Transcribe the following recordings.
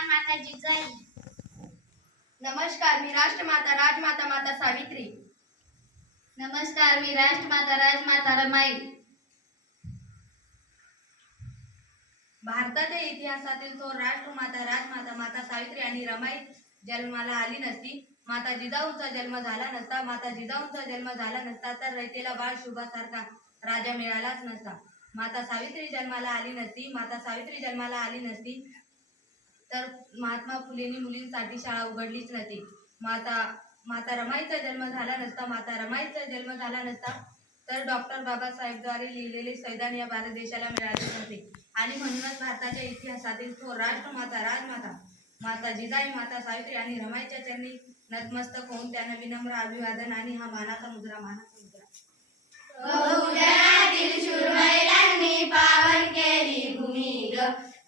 राजमाता माता जिजाई नमस्कार मी राष्ट्रमाता राजमाता माता सावित्री. नमस्कार मी राष्ट्रमाता राजमाता रमाई. भारताच्या इतिहासातील थोर राष्ट्रमाता राजमाता माता सावित्री आणि रमाई जन्माला आली नसती. माता जिजाऊचा जन्म झाला नसता. माता जिजाऊचा जन्म झाला नसता तर रयतेला बाळ शुभासारखा राजा मिळालाच नसता. माता सावित्री जन्माला आली नसती. माता सावित्री जन्माला आली नसती. तर महात्मा फुलेंनी मुलींसाठी शाळा उघडलीच नव्हती. माता माता रमाईचा जन्म झाला नसता माता रमाईचा जन्म झाला नसता तर डॉक्टर बाबासाहेबद्वारे लिहिलेले संविधान या भारत देशाला मिळाले नव्हते. आणि म्हणूनच भारताच्या इतिहासातील थोर राष्ट्रमाता राजमाता माता जिजाई माता सावित्री आणि रमाईच्या चरणी नतमस्तक होऊन त्यांना विनम्र अभिवादन आणि हा मानाचा मुद्रा मानाचा मुद्रा. पावन केली भूमी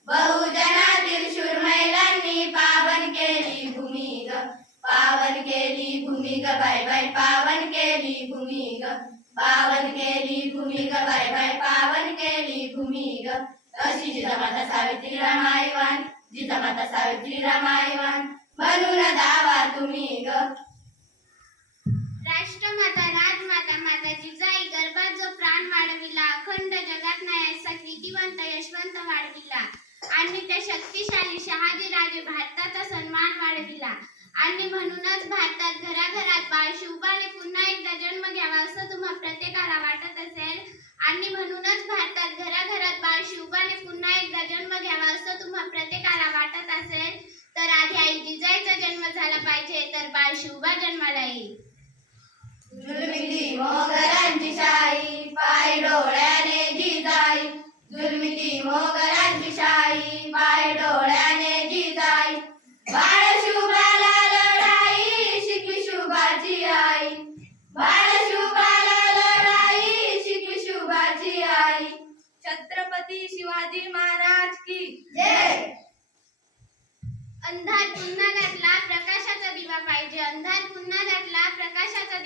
बहुजनातील शूर महिलांनी पावन केली भूमी ग पावन केली भूमी ग बाय बाय पावन केली भूमी ग पावन केली भूमी ग बाय बाय पावन केली भूमी ग अशी जिजामाता सावित्री रामायवान जिजामाता सावित्री रामायवान म्हणून दावा तुम्ही ग राष्ट्रमाता राजमाता माता जिजाई गर्भात जो प्राण वाढविला अखंड जगात नाही असा कीर्तिवंत यशवंत वाढविला. आणि त्या शक्तिशाली शहाजीराजे भारताचा सन्मान वाढविला. आणि म्हणूनच भारतात घराघरात बाळ शिवबाने पुन्हा एकदा जन्म घ्यावा असं तुम्हा प्रत्येकाला वाटत असेल. आणि म्हणूनच भारतात घराघरात बाळ शिवबाने पुन्हा एकदा जन्म घ्यावा असं तुम्हा प्रत्येकाला वाटत असेल. तर आधी आई जिजाईचा जन्म झाला पाहिजे तर बाळ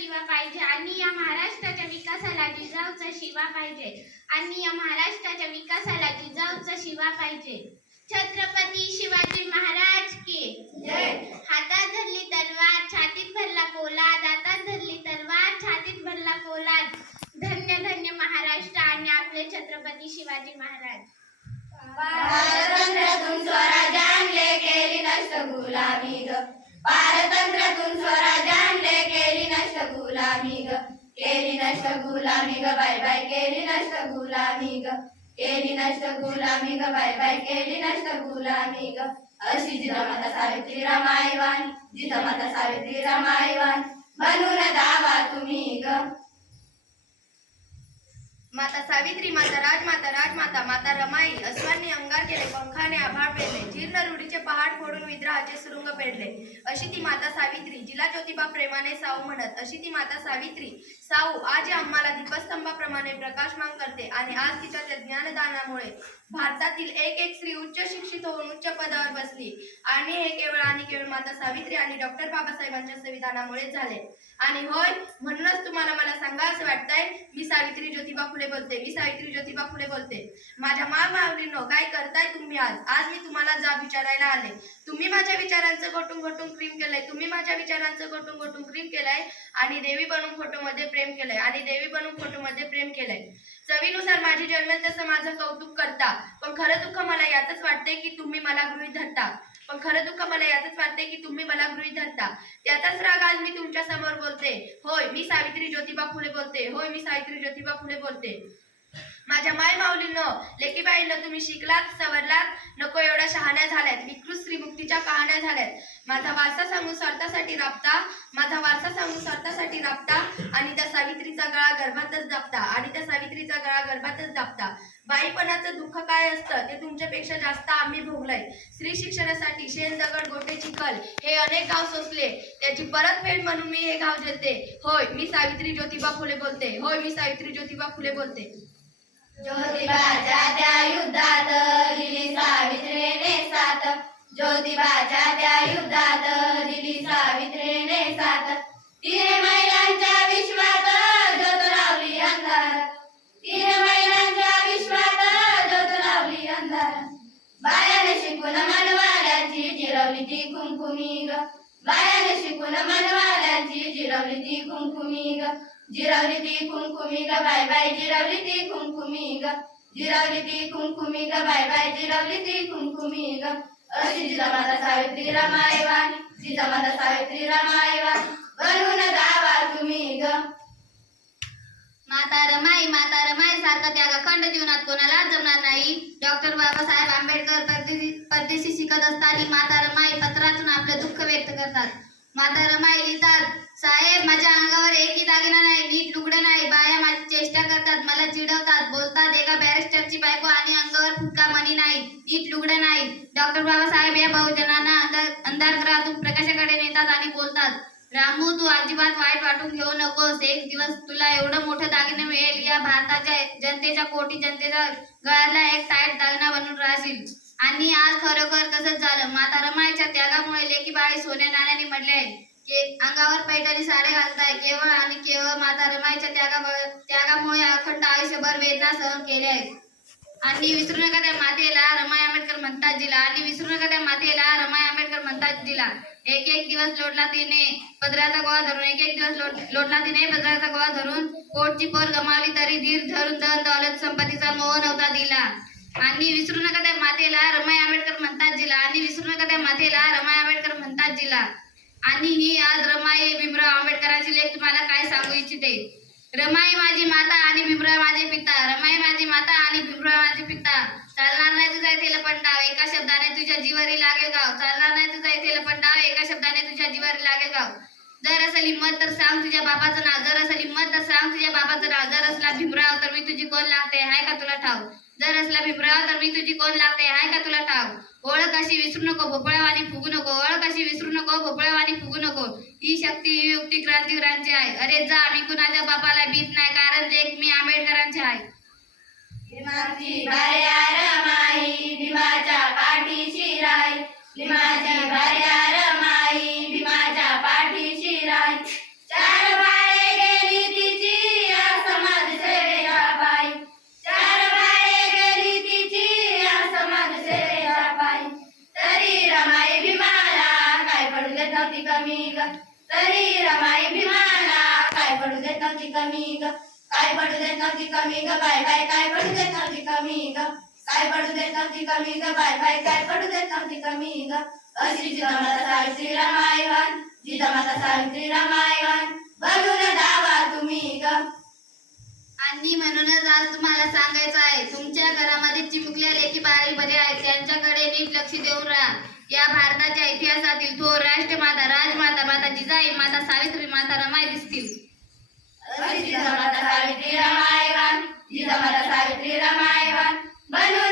दिवा पाहिजे. आणि या महाराष्ट्राच्या विकासाला जिजाऊचा शिवा पाहिजे. आणि या महाराष्ट्राच्या विकासाला जिजाऊचा शिवा पाहिजे. छत्रपती शिवाजी महाराज की हातात धरली तलवार छातीत भरला पोलाद हातात धरली तलवार छातीत भरला पोलाद. धन्य धन्य महाराष्ट्र आणि आपले छत्रपती शिवाजी महाराज. पारतंत्र्यातून केली नष्ट गुलाबी ग पारतंत्र्यातून स्वराज आणले. केली नष्ट गुलामी ग. केली नष्ट गुलामी ग. बाय बाय केली नष्ट गुलामी ग. केली नष्ट गुलामी ग. बाय बाय केली नष्ट गुलामी ग. अशी जिजामाता सावित्री रमाईवान जिजामाता सावित्री रामायवान म्हणून दावा तुम्ही माता सावित्री माता राजमाता राजमाता माता रमाई अश्वांनी अंगार केले पंखाने आभाळ पेरले जीर्ण रूढीचे पहाड फोडून विद्राहाचे सुरुंग पेरले. अशी ती माता सावित्री जिला ज्योतिबा प्रेमाने साऊ म्हणत अशी ती माता सावित्री साऊ आज आम्हाला दीपस्तंभाप्रमाणे प्रकाशमान करते आणि आज तिच्या त्या ज्ञानदानामुळे भारतातील एक एक स्त्री उच्च शिक्षित होऊन उच्च पदावर बसली. आणि हे केवळ आणि केवळ माता सावित्री आणि डॉक्टर बाबासाहेबांच्या संविधानामुळे झाले. आणि होय म्हणूनच तुम्हाला मला सांगायचं वाटतंय मी सावित्री ज्योतिबा फुले बोलते मी सावित्री ज्योतिबा फुले बोलते. माझ्या माय माऊलींनो काय करताय तुम्ही आज? आज मी तुम्हाला जा विचारायला आले. तुम्ही माझ्या विचारांचं घोटून घोटून क्रीम केलंय तुम्ही माझ्या विचारांचं घोटून घोटून क्रीम केलंय आणि देवी बनून फोटोमध्ये प्रेम केलंय आणि देवी बनून फोटोमध्ये प्रेम केलंय. चवीनुसार माझी जन्मेल तसं माझं कौतुक करता. पण खरं दुःख मला यातच वाटते की तुम्ही मला गृहीत धरता. पण खरं दुःख मला यातच वाटते की तुम्ही मला गृहीत धरता. त्याचाच राग आज मी तुमच्यासमोर बोलते. होय मी सावित्री ज्योतिबा फुले बोलते. होय मी सावित्री ज्योतिबा फुले बोलते. माझ्या माय माऊलींनो लेकीबाईनं तुम्ही शिकलात सवरलात नको एवढ्या शहाण्या झाल्यात. विकृत श्रीमुक्तीच्या कहाण्या झाल्यात. माझा वारसा सांगून स्वार्थासाठी राबता माझा वारसा सांगून स्वार्थासाठी राबता आणि त्या सावित्रीचा गळा गर्भातच दाबता आणि त्या सावित्रीचा गळा गर्भातच दाबता. बाईपणाचं दुःख काय असतं ते तुमच्यापेक्षा जास्त आम्ही भोगलंय. स्त्री शिक्षणासाठी शेण दगड गोटे चिखल हे अनेक गाव सोसले. त्याची परतफेड म्हणून मी हे गाव जेते होय मी सावित्री ज्योतिबा फुले बोलते. होय मी सावित्री ज्योतिबा फुले बोलते. ज्योतिबाच्या त्या युद्धात दिली सावित्रीने साथ. ज्योतिबाच्या त्या युद्धात दिली सावित्रीने साथ. तिने महिलांच्या विश्वात ज्योत लावली अंधार. तिने महिलांच्या विश्वात ज्योत लावली अंधार. बायाने शिकून मनवाल्याची जिरवली ती कुंकुमी ग बायाने शिकून मनवाल्याची जिरावली ती कुंकुमी ग जिरावली ती कुंकुमी ग बाय बाय जिरावली ती कुंकुमी ग जिरावली ती कुंकुमी ग बाय बाय जिरावली ती कुंकुमी ग अशी जिजामाता सावित्री रमाई वाणी जिजामाता सावित्री रमाई वाणी बनून गावा तुम्ही ग माता रमाई माता रमाई सारखा त्याग अखंड जीवनात कोणाला जमणार नाही. डॉक्टर बाबासाहेब आंबेडकर परदेशी परदेशी शिकत असताना माता रमाई पत्रातून आपलं दुःख व्यक्त करतात. माता रमाई लिहितात साहेब माझ्या अंगावर एकही दागिना नाही नीट लुगडं नाही. बाया माझी चेष्टा करतात मला चिडवतात बोलतात एका बॅरिस्टरची बायको आणि अंगावर फुटका मणी नाही नीट लुगडं नाही. डॉक्टर बाबासाहेब या बहुजनांना अंधार अंधारग्रहातून प्रकाशाकडे नेतात आणि बोलतात रामू तू अजिबात वाईट वाटून घेऊ नकोस. एक दिवस तुला एवढं मोठं दागिने मिळेल या भारताच्या जनतेच्या कोटी जनतेच्या गळ्याला एक साईड दागिना बनून राहशील. आणि आज खरोखर कसं झालं. माता बाई सोन्या नाण्याने म्हटले आहे की अंगावर पैठणी साडे घालताय केवळ आणि केवळ माता रमाईच्या त्यागा त्यागामुळे अखंड आयुष्यभर वेदना सहन केल्या आहेत. आणि विसरू नका त्या मातेला रमाई आंबेडकर म्हणतात जिला आणि विसरू नका त्या मातेला रमाई आंबेडकर म्हणतात जिला एक एक दिवस लोटला तिने पदराचा गोळा धरून एक एक दिवस लोट- लोटला तिने पदराचा गोळा धरून पोटची पोर गमावली तरी धीर धरून धन दौलत संपत्तीचा मोह नव्हता दिला. आणि विसरू नका त्या मातेला रमाई जिल्हा आणि ही आज रमाई भीमराव आंबेडकरांची लेख तुम्हाला काय सांगू इच्छिते? रमाई माझी माता आणि भीमराव माझे पिता. रमाई माझी माता आणि भीमराव माझे पिता. चालणार नाही तुझा इथे लपंडाव एका शब्दाने तुझ्या जीवारी लागेल गाव. चालणार नाही तुझा इथे लपंडाव एका शब्दाने तुझ्या जीवारी लागेल गाव. जर असेल हिंमत तर सांग तुझ्या बाबाचं नाव. जर असेल हिंमत तर सांग तुझ्या बाबाचं नाव. जर असला भीमराव तर मी तुझी कोण लागते? हाय का तुला ठाव? जर असला भीमराव तर मी तुझी कोण लागते हाय का तुला ठाव ओळख अशी विसरू नको भोपळ्यावानी फुगू नको. ओळख अशी विसरू नको भोपळ्यावानी फुगू नको. ही शक्ती ही युक्ती क्रांतीवीरांची आहे. अरे जा मी कुणाच्या बापाला भीत नाही कारण ते मी आंबेडकरांचे आहे. लिमाची पाठीशी नव्हती कमी ग तरी रमाई भीमाला काय पडू देत नव्हती कमी ग काय पडू देत नव्हती कमी ग बाय बाय काय पडू देत नव्हती कमी ग काय पडू देत नव्हती कमी ग बाय बाय काय पडू देत नव्हती कमी ग अशी जिजामाता सावित्री रमायवान जिजामाता सावित्री रमायवान बनून दावा तुम्ही ग आणि म्हणूनच आज तुम्हाला सांगायचं आहे तुमच्या घरामध्ये चिमुकलेले लेखी बारी बरे आहेत. त्यांच्याकडे नीट लक्ष देऊन राहा. या भारताच्या इतिहासातील थोर राष्ट्र जिजाई माता सावित्री माता रमाई दिसतील. जिजामाता सावित्री रमायवान जिजामाता सावित्री रमायवान बनू